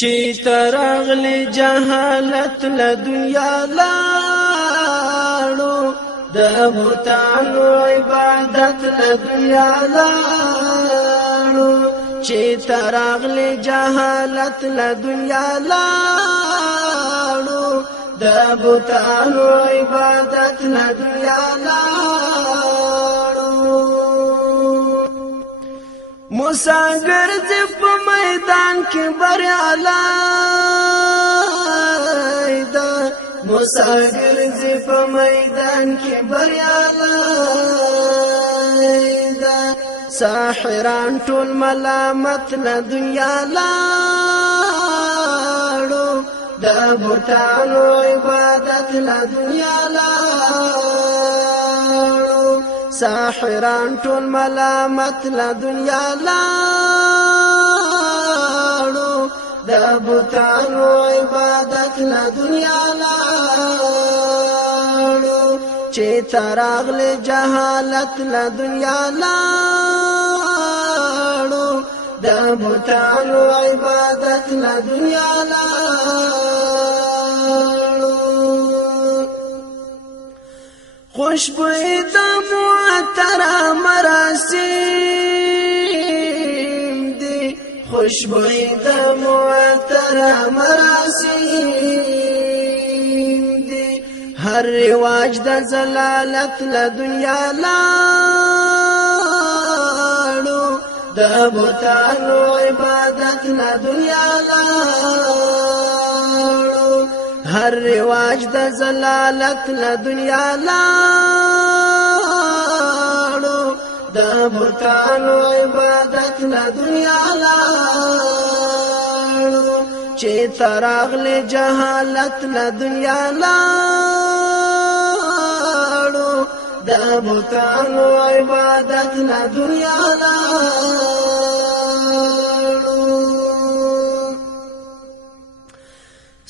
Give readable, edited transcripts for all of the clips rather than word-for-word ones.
چې ترغلی جهالت له دنیا لاړو د بوتانو عبادت له دنیا لاړو چې ترغلی جهالت له دنیا لاړو د بوتانو عبادت له دنیا لاړو مساګر دې په میدان کې بریالی ده مساګر دې په میدان کې بریالی ده ساحران ټول ملامت له دنیا لاړو د بوتانو عبادت له دنیا لاړو ساحران ټول ملامت له دنیا لاړو د بوتانو عبادت له دنیا لاړو چې ترغلی جهالت له دنیا لاړو د بوتانو عبادت له دنیا لاړو خوشبوئی د معطره مراسم دی خوشبوئی د معطره مراسم دی هر رواج د زلالت له دنیا لاړو د بوتانو عبادت له دنیا لاړو هر رواج د زلالت له دنیا لاړو د بوتانو عبادت له دنیا لاړو چې ترغلی جهالت له دنیا لاړو د بوتانو عبادت له دنیا لاړو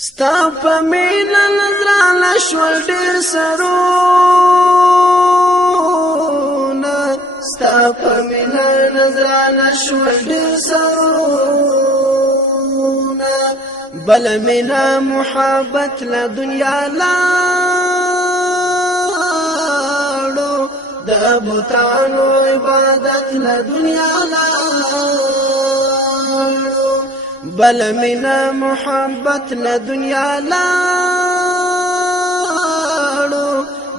ستا په مینه نظرانه شول ډېر سرونه ستا په مینه نظرانه شول ډېر سرونه بل مینه محبت له دنیا لاړو د بوتانو عبادت له دنیا لاړو بل منا محبت له دنیا لاړو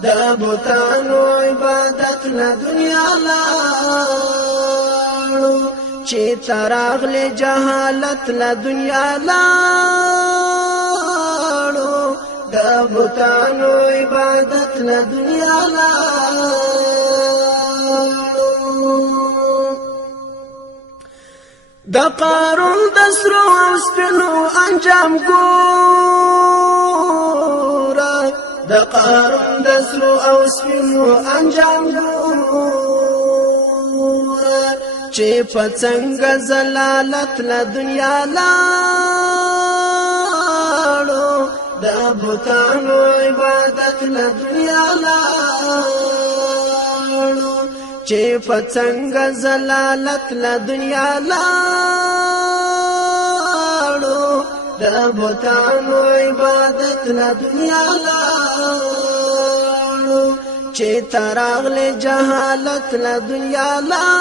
د بوتانو عبادت له دنیا لاړو چې ترغلی جهالت له دنیا لاړو د بوتانو عبادت له دنیا لاړو د قارون د سرو او سپینو انجام ګوره د قارون د سرو او سپینو انجام ګوره چې په څنګه زلالت له دنیا لاړو د بوتانو عبادت له دنیا لاړو چې په څنګه زلالت له دنیا لاړو د بوتانو عبادت له دنیا لاړو چې ترغلی جهالت له دنیا لاړو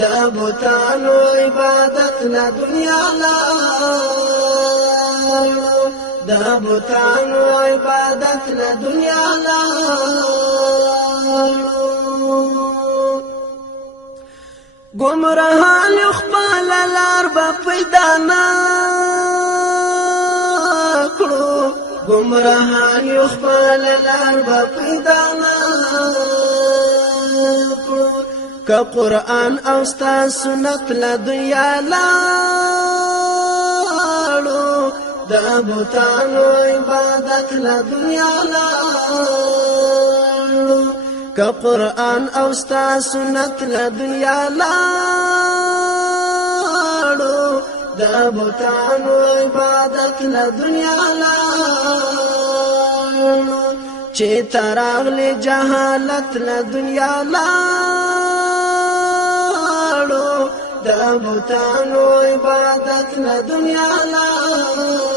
د بوتانو عبادت له دنیا لاړو د بوتانو عبادت له دنیا لاړو گمراهان خپل لار به پیدا نه کړو گمراهان خپل لار به پیدا نه کړو که قرآن او ستا سنت له دنیا لاړو د بوتانو عبادت له دنیا لاړو که قرآن او ستا سنت له دنیا لاړو د بوتانو عبادت له دنیا لاړو چې ترغلی جهالت له دنیا لاړو د د بوتانو عبادت له دنیا لاړو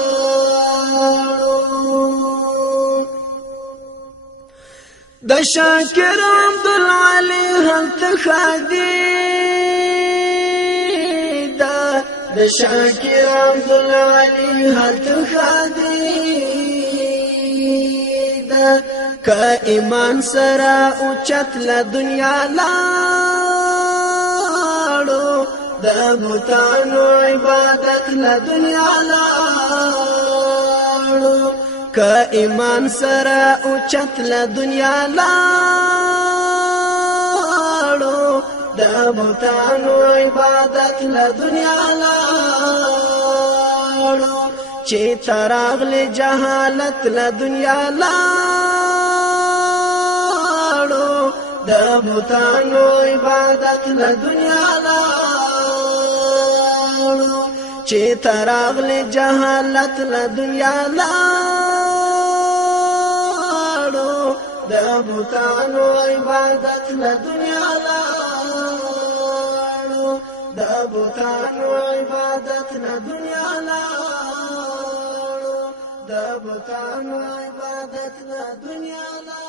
د شاکر عبدالعلی هلته خادي د شاکر عبدالعلی هلته خادي که ایمان سره اوچت له دنیا لاړو د بوتانو عبادت له دنیا لاړو که ایمان سره اوچت له دنیا لاړو د بوتانو عبادت له دنیا لاړو چې تراغل جهالت له دنیا لاړو د بوتانو عبادت له دنیا لاړو چې تراغل جهالت له دنیا لاړو د بوتانو عبادت له دنیا لاړو د بوتانو عبادت له دنیا لاړو د بوتانو عبادت له دنیا لاړو